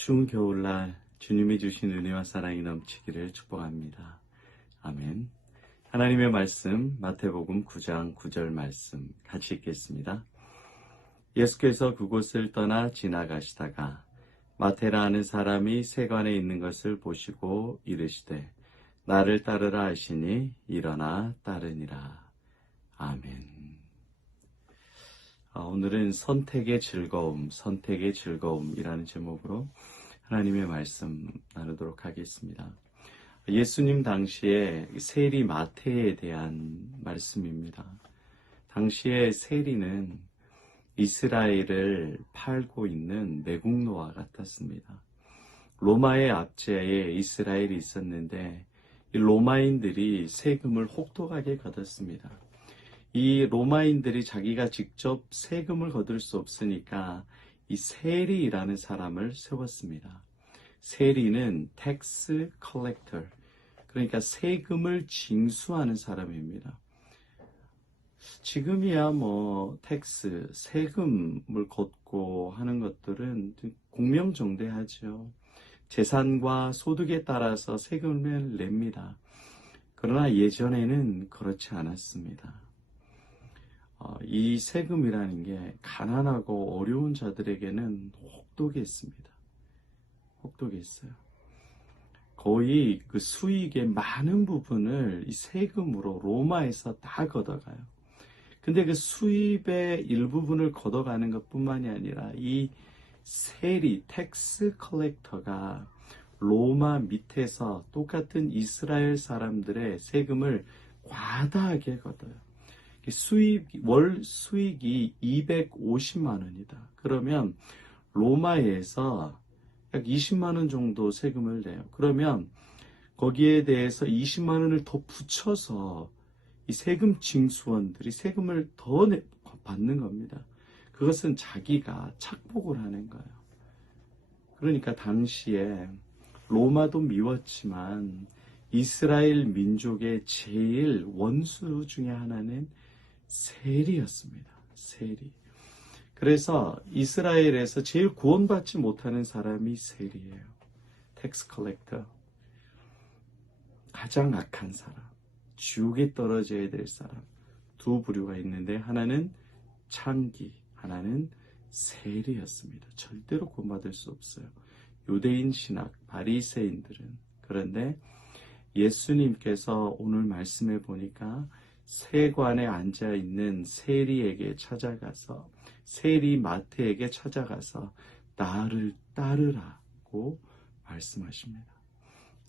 추운 겨울날 주님이 주신 은혜와 사랑이 넘치기를 축복합니다. 아멘. 하나님의 말씀 마태복음 9장 9절 말씀 같이 읽겠습니다. 예수께서 그곳을 떠나 지나가시다가 마태라 하는 사람이 세관에 있는 것을 보시고 이르시되 나를 따르라 하시니 일어나 따르니라. 아멘. 오늘은 선택의 즐거움이라는 제목으로 하나님의 말씀 나누도록 하겠습니다. 예수님 당시에 세리 마태에 대한 말씀입니다. 당시에 세리는 이스라엘을 팔고 있는 매국노와 같았습니다. 로마의 압제에 이스라엘이 있었는데 이 로마인들이 세금을 혹독하게 걷었습니다. 이 로마인들이 자기가 직접 세금을 거둘 수 없으니까 이 세리라는 사람을 세웠습니다. 세리는 텍스 컬렉터, 그러니까 세금을 징수하는 사람입니다. 지금이야 세금을 걷고 하는 것들은 공명정대하죠. 재산과 소득에 따라서 세금을 냅니다. 그러나 예전에는 그렇지 않았습니다. 이 세금이라는 게 가난하고 어려운 자들에게는 혹독했습니다. 혹독했어요. 거의 그 수익의 많은 부분을 이 세금으로 로마에서 다 걷어가요. 근데 그 수입의 일부분을 걷어가는 것뿐만이 아니라 이 세리, 텍스 컬렉터가 로마 밑에서 똑같은 이스라엘 사람들의 세금을 과다하게 걷어요. 월 수익이 250만 원이다. 그러면 로마에서 약 20만 원 정도 세금을 내요. 그러면 거기에 대해서 20만 원을 더 붙여서 이 세금 징수원들이 세금을 더 받는 겁니다. 그것은 자기가 착복을 하는 거예요. 그러니까 당시에 로마도 미웠지만 이스라엘 민족의 제일 원수 중에 하나는 세리였습니다. 세리. 그래서 이스라엘에서 제일 구원받지 못하는 사람이 세리예요. 텍스 컬렉터. 가장 악한 사람. 지옥에 떨어져야 될 사람. 두 부류가 있는데 하나는 창기, 하나는 세리였습니다. 절대로 구원받을 수 없어요. 유대인 신학, 바리새인들은. 그런데 예수님께서 오늘 말씀해 보니까 세관에 앉아있는 세리에게 찾아가서 세리 마태에게 찾아가서 나를 따르라고 말씀하십니다.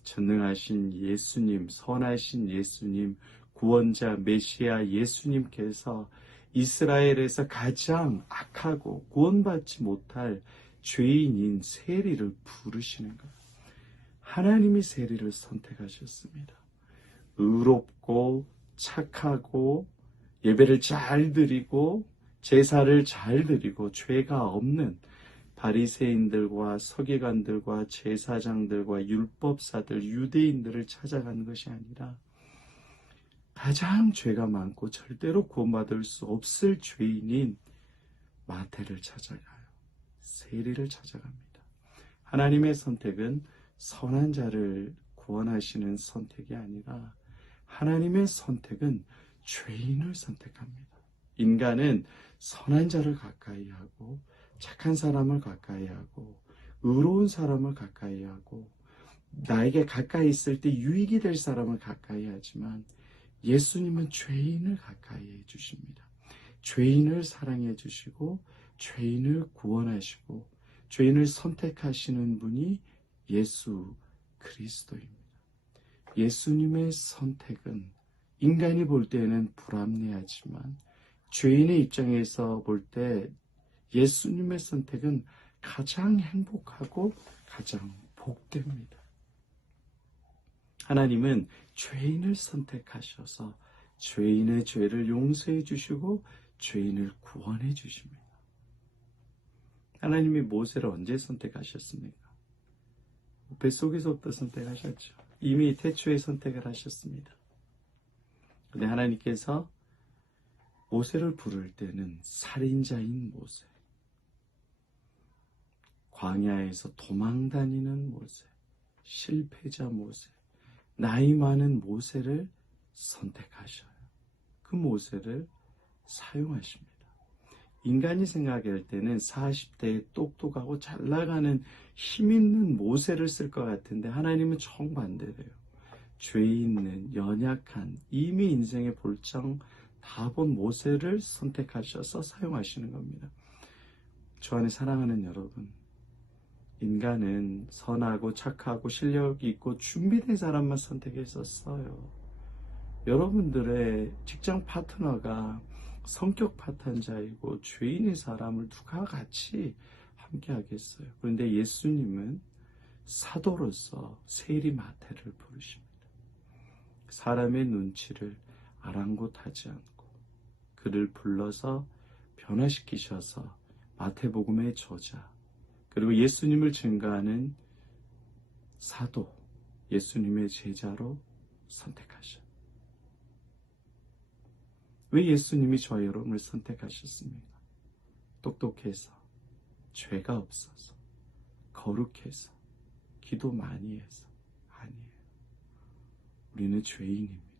전능하신 예수님, 선하신 예수님, 구원자 메시아 예수님께서 이스라엘에서 가장 악하고 구원받지 못할 죄인인 세리를 부르시는 거예요. 하나님이 세리를 선택하셨습니다. 의롭고 착하고 예배를 잘 드리고 제사를 잘 드리고 죄가 없는 바리새인들과 서기관들과 제사장들과 율법사들, 유대인들을 찾아가는 것이 아니라 가장 죄가 많고 절대로 구원받을 수 없을 죄인인 마태를 찾아가요. 세리를 찾아갑니다. 하나님의 선택은 선한 자를 구원하시는 선택이 아니라 하나님의 선택은 죄인을 선택합니다. 인간은 선한 자를 가까이 하고 착한 사람을 가까이 하고 의로운 사람을 가까이 하고 나에게 가까이 있을 때 유익이 될 사람을 가까이 하지만 예수님은 죄인을 가까이 해주십니다. 죄인을 사랑해 주시고 죄인을 구원하시고 죄인을 선택하시는 분이 예수 그리스도입니다. 예수님의 선택은 인간이 볼 때는 불합리하지만 죄인의 입장에서 볼 때 예수님의 선택은 가장 행복하고 가장 복됩니다. 하나님은 죄인을 선택하셔서 죄인의 죄를 용서해 주시고 죄인을 구원해 주십니다. 하나님이 모세를 언제 선택하셨습니까? 뱃속에서부터 선택하셨죠. 이미 태초에 선택을 하셨습니다. 그런데 하나님께서 모세를 부를 때는 살인자인 모세, 광야에서 도망다니는 모세, 실패자 모세, 나이 많은 모세를 선택하셔요. 그 모세를 사용하십니다. 인간이 생각할 때는 40대에 똑똑하고 잘 나가는 힘 있는 모세를 쓸 것 같은데 하나님은 정반대래요. 죄 있는 연약한 이미 인생의 볼장 다 본 모세를 선택하셔서 사용하시는 겁니다. 저 안에 사랑하는 여러분, 인간은 선하고 착하고 실력이 있고 준비된 사람만 선택했었어요. 여러분들의 직장 파트너가 성격 파탄자이고 죄인의 사람을 누가 같이 함께 하겠어요. 그런데 예수님은 사도로서 세리마태를 부르십니다. 사람의 눈치를 아랑곳하지 않고 그를 불러서 변화시키셔서 마태복음의 저자, 그리고 예수님을 증거하는 사도, 예수님의 제자로 선택하셨어요. 왜 예수님이 저와 여러분을 선택하셨습니까? 똑똑해서, 죄가 없어서, 거룩해서, 기도 많이 해서 아니에요. 우리는 죄인입니다.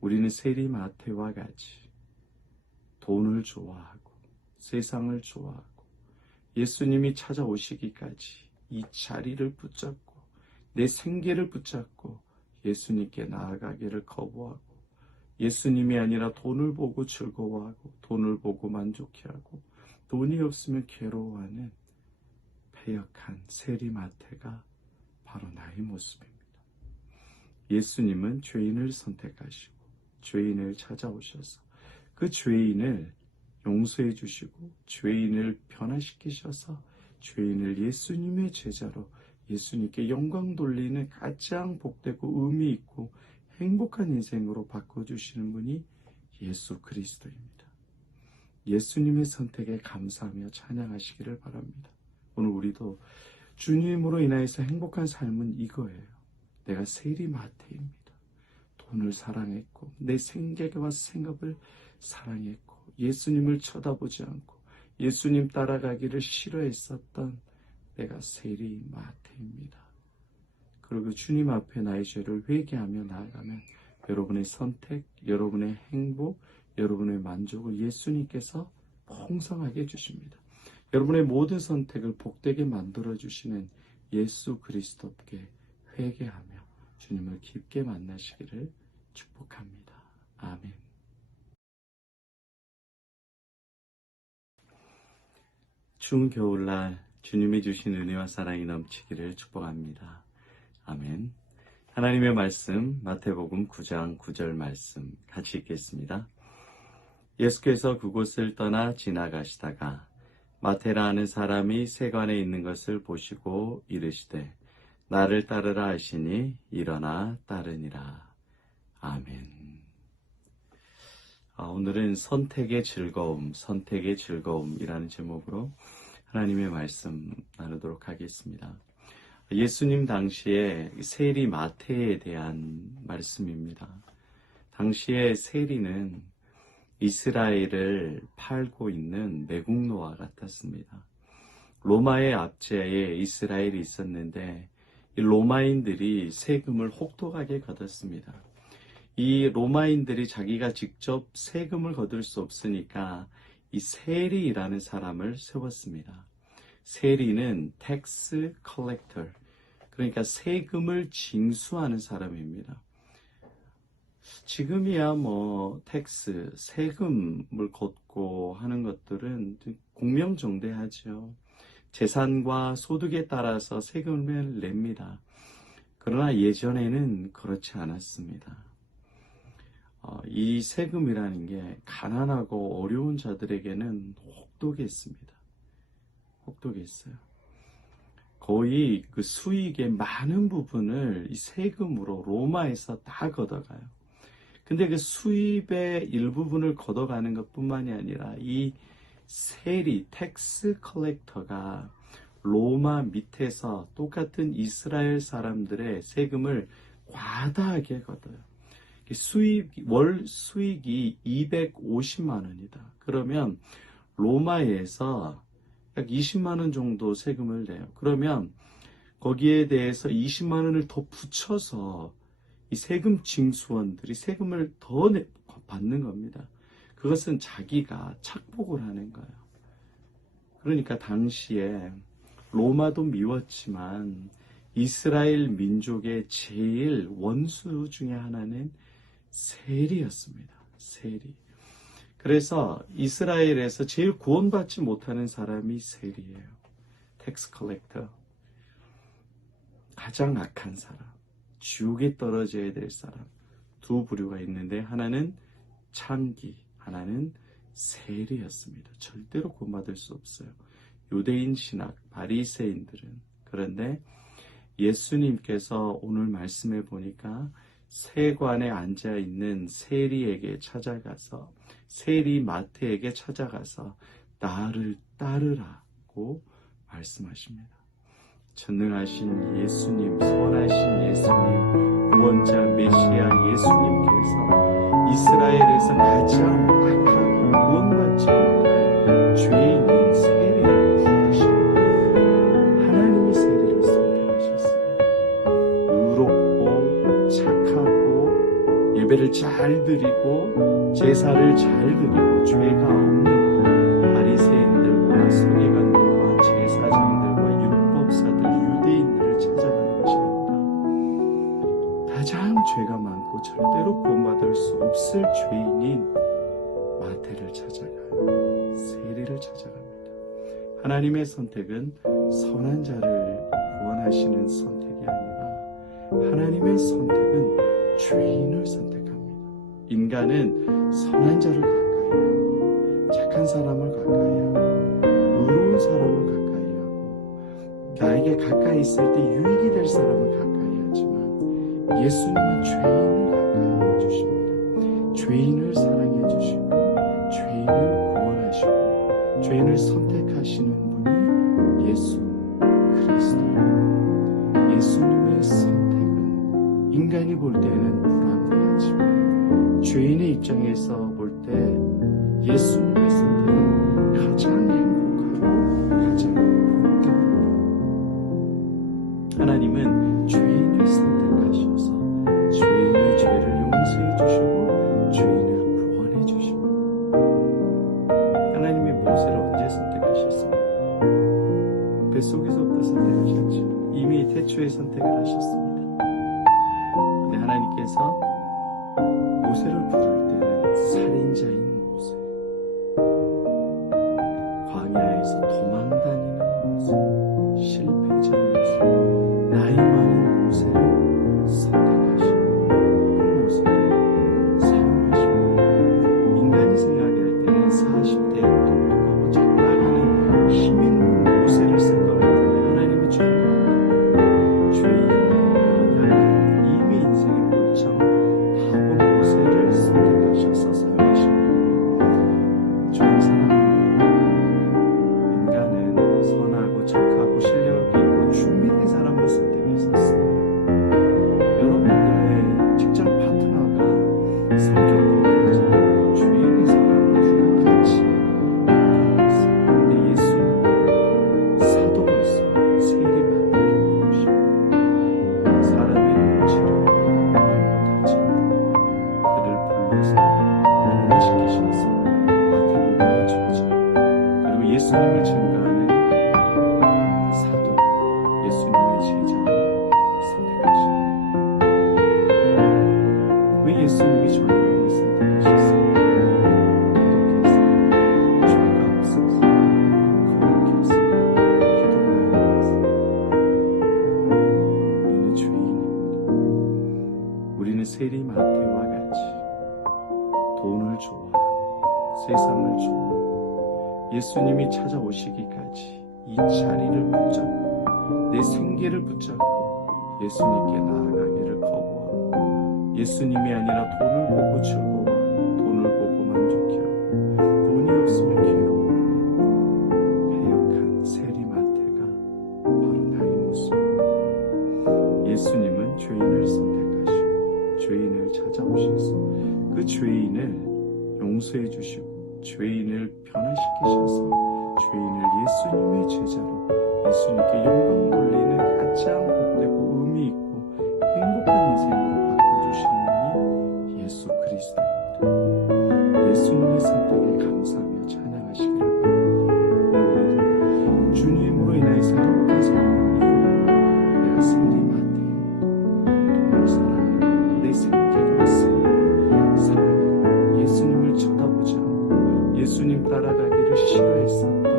우리는 세리마태와 같이 돈을 좋아하고 세상을 좋아하고 예수님이 찾아오시기까지 이 자리를 붙잡고 내 생계를 붙잡고 예수님께 나아가기를 거부하고 예수님이 아니라 돈을 보고 즐거워하고 돈을 보고 만족해하고 돈이 없으면 괴로워하는 패역한 세리마태가 바로 나의 모습입니다. 예수님은 죄인을 선택하시고 죄인을 찾아오셔서 그 죄인을 용서해 주시고 죄인을 변화시키셔서 죄인을 예수님의 제자로 예수님께 영광 돌리는 가장 복되고 의미 있고 행복한 인생으로 바꿔주시는 분이 예수 그리스도입니다. 예수님의 선택에 감사하며 찬양하시기를 바랍니다. 오늘 우리도 주님으로 인하여서 행복한 삶은 이거예요. 내가 세리마태입니다. 돈을 사랑했고 내 생계와 생업을 사랑했고 예수님을 쳐다보지 않고 예수님 따라가기를 싫어했었던 내가 세리마태입니다. 그리고 주님 앞에 나의 죄를 회개하며 나아가면 여러분의 선택, 여러분의 행복, 여러분의 만족을 예수님께서 풍성하게 해주십니다. 여러분의 모든 선택을 복되게 만들어주시는 예수 그리스도께 회개하며 주님을 깊게 만나시기를 축복합니다. 아멘. 추운 겨울날 주님이 주신 은혜와 사랑이 넘치기를 축복합니다. 아멘. 하나님의 말씀 마태복음 9장 9절 말씀 같이 읽겠습니다. 예수께서 그곳을 떠나 지나가시다가 마테라 하는 사람이 세관에 있는 것을 보시고 이르시되 나를 따르라 하시니 일어나 따르니라. 아멘. 오늘은 선택의 즐거움이라는 제목으로 하나님의 말씀 나누도록 하겠습니다. 예수님 당시에 세리 마태에 대한 말씀입니다. 당시에 세리는 이스라엘을 팔고 있는 매국노와 같았습니다. 로마의 압제에 이스라엘이 있었는데 이 로마인들이 세금을 혹독하게 걷었습니다. 이 로마인들이 자기가 직접 세금을 거둘 수 없으니까 이 세리라는 사람을 세웠습니다. 세리는 tax collector, 그러니까 세금을 징수하는 사람입니다. 지금이야 텍스, 세금을 걷고 하는 것들은 공명정대하죠. 재산과 소득에 따라서 세금을 냅니다. 그러나 예전에는 그렇지 않았습니다. 이 세금이라는 게 가난하고 어려운 자들에게는 혹독했습니다. 혹독했어요. 거의 그 수익의 많은 부분을 이 세금으로 로마에서 다 걷어가요. 근데 그 수입의 일부분을 걷어가는 것뿐만이 아니라 이 세리, 텍스 컬렉터가 로마 밑에서 똑같은 이스라엘 사람들의 세금을 과다하게 걷어요. 월 수익이 250만 원이다. 그러면 로마에서 약 20만 원 정도 세금을 내요. 그러면 거기에 대해서 20만 원을 더 붙여서 이 세금 징수원들이 세금을 더 받는 겁니다. 그것은 자기가 착복을 하는 거예요. 그러니까 당시에 로마도 미웠지만 이스라엘 민족의 제일 원수 중에 하나는 세리였습니다. 세리. 그래서 이스라엘에서 제일 구원받지 못하는 사람이 세리예요. 텍스 컬렉터. 가장 악한 사람. 지옥에 떨어져야 될 사람. 두 부류가 있는데 하나는 창기, 하나는 세리였습니다. 절대로 구원받을 수 없어요. 유대인 신학, 바리새인들은. 그런데 예수님께서 오늘 말씀해 보니까 세관에 앉아있는 세리에게 찾아가서 세리 마태에게 찾아가서 나를 따르라고 말씀하십니다. 전능하신 예수님, 선하신 예수님, 구원자 메시아 예수님께서 이스라엘에서 가장 악하고 구원받지 못할 죄인인 세리를 부르시고 하나님이 세리를 선택하셨습니다. 의롭고 착하고 예배를 잘 드리고 제사를 잘 드리고 죄가 없는 바리새인들과 서기관들과 제사장들과 율법사들, 유대인들을 찾아가는 것이 아니라 가장 죄가 많고 절대로 구원받을 수 없을 죄인인 마태를 찾아가요. 세리를 찾아갑니다. 하나님의 선택은 선한 자를 구원하시는 선택이 아니라 하나님의 선택은 죄인을 선택합니다. 인간은 선한 자를 가까이 하고 착한 사람을 가까이 하고 의로운 사람을 가까이 하고 나에게 가까이 있을 때 유익이 될 사람을 가까이 하지만 예수님은 죄인을 가까이 해주십니다. 죄인을 사랑해 주시고 죄인을 구원하시고 죄인을 선택하시는 분이 예수 그리스도예요. 예수님의 선택은 인간이 볼 때는 불합리하지만 죄인의 입장에서 볼 때 예수님의 선택은 가장 행복하고 가장 복된 것. 하나님은 죄인을 선택하셔서 죄인의 죄를 용서해 주시고 죄인을 구원해 주십니다. 하나님이 모세를 언제 선택하셨습니까? 뱃속에서부터 선택하셨죠. 이미 태초에 선택을 하셨습니다. 근데 하나님께서 모세를 부를 때는 살인자인 모세, 광야에서 도망다니는 모세, 실패자 모세, 나이 많은 모세를 선택하시고 그 모세를 사용하십니다. 인간이 생각할 때는 40대에 똑똑하고 잘 나가는 힘 있는 모세를 쓸 것 같은데 하나님은 죄인의 연약한 이미 인생의 멀쩡 모세를 선택하셔서 사용하시고 좋은 사람입니다. 인간은 선하고 착하고 실력 있고 준비된 사람을 선택했었어요. 여러분들의 직장 파트너가 성격 같아서 죄인의 사람 누가 같이 함께하겠어요. 근데 예수님은 사도로서 세리마태를 부르시고 사람의 눈치를 아랑곳하지 그를 불러서 변화시키셔서 마태복음의 저자 그리고 예수님을 증거하는 사도 예수님의 제자를 선택하십니다. 왜 예수님이 저희를 선택하셨습니까? 똑똑해서 죄가 없어서 거룩해서 기도 많이 해서 우리는 죄인입니다. 우리는 세리 마태와 같이 돈을 좋아하고 세상을 좋아하고 예수님이 찾아오시기까지 이 자리를 붙잡고 내 생계를 붙잡고 예수님께 나아가기를 거부하고 예수님이 아니라 돈을 보고 즐거워하고 돈을 보고 만족해하고 돈이 없으면 괴로워하는 패역한 세리마태가 바로 나의 모습입니다. 예수님은 죄인을 선택하시고 죄인을 찾아오셔서 그 죄인을 용서해 주시고 죄인을 변화시키셔서 죄인을 예수님의 제자로 예수님께 영광 돌리는 가장 복되고 의미 있고 행복한 인생으로 바꿔주시는 분이 예수 그리스도입니다. 예수님의 선택에 감사하며 찬양하시기를 바랍니다. 오늘도 주님으로 인하여서 행복한 삶을 이루고 내가 세리마태입니다. 정말 사랑했고 내 생각에 왔습니다. 사랑했고 예수님을 쳐다보지 않고 예수님 따라가기를 싫어했었던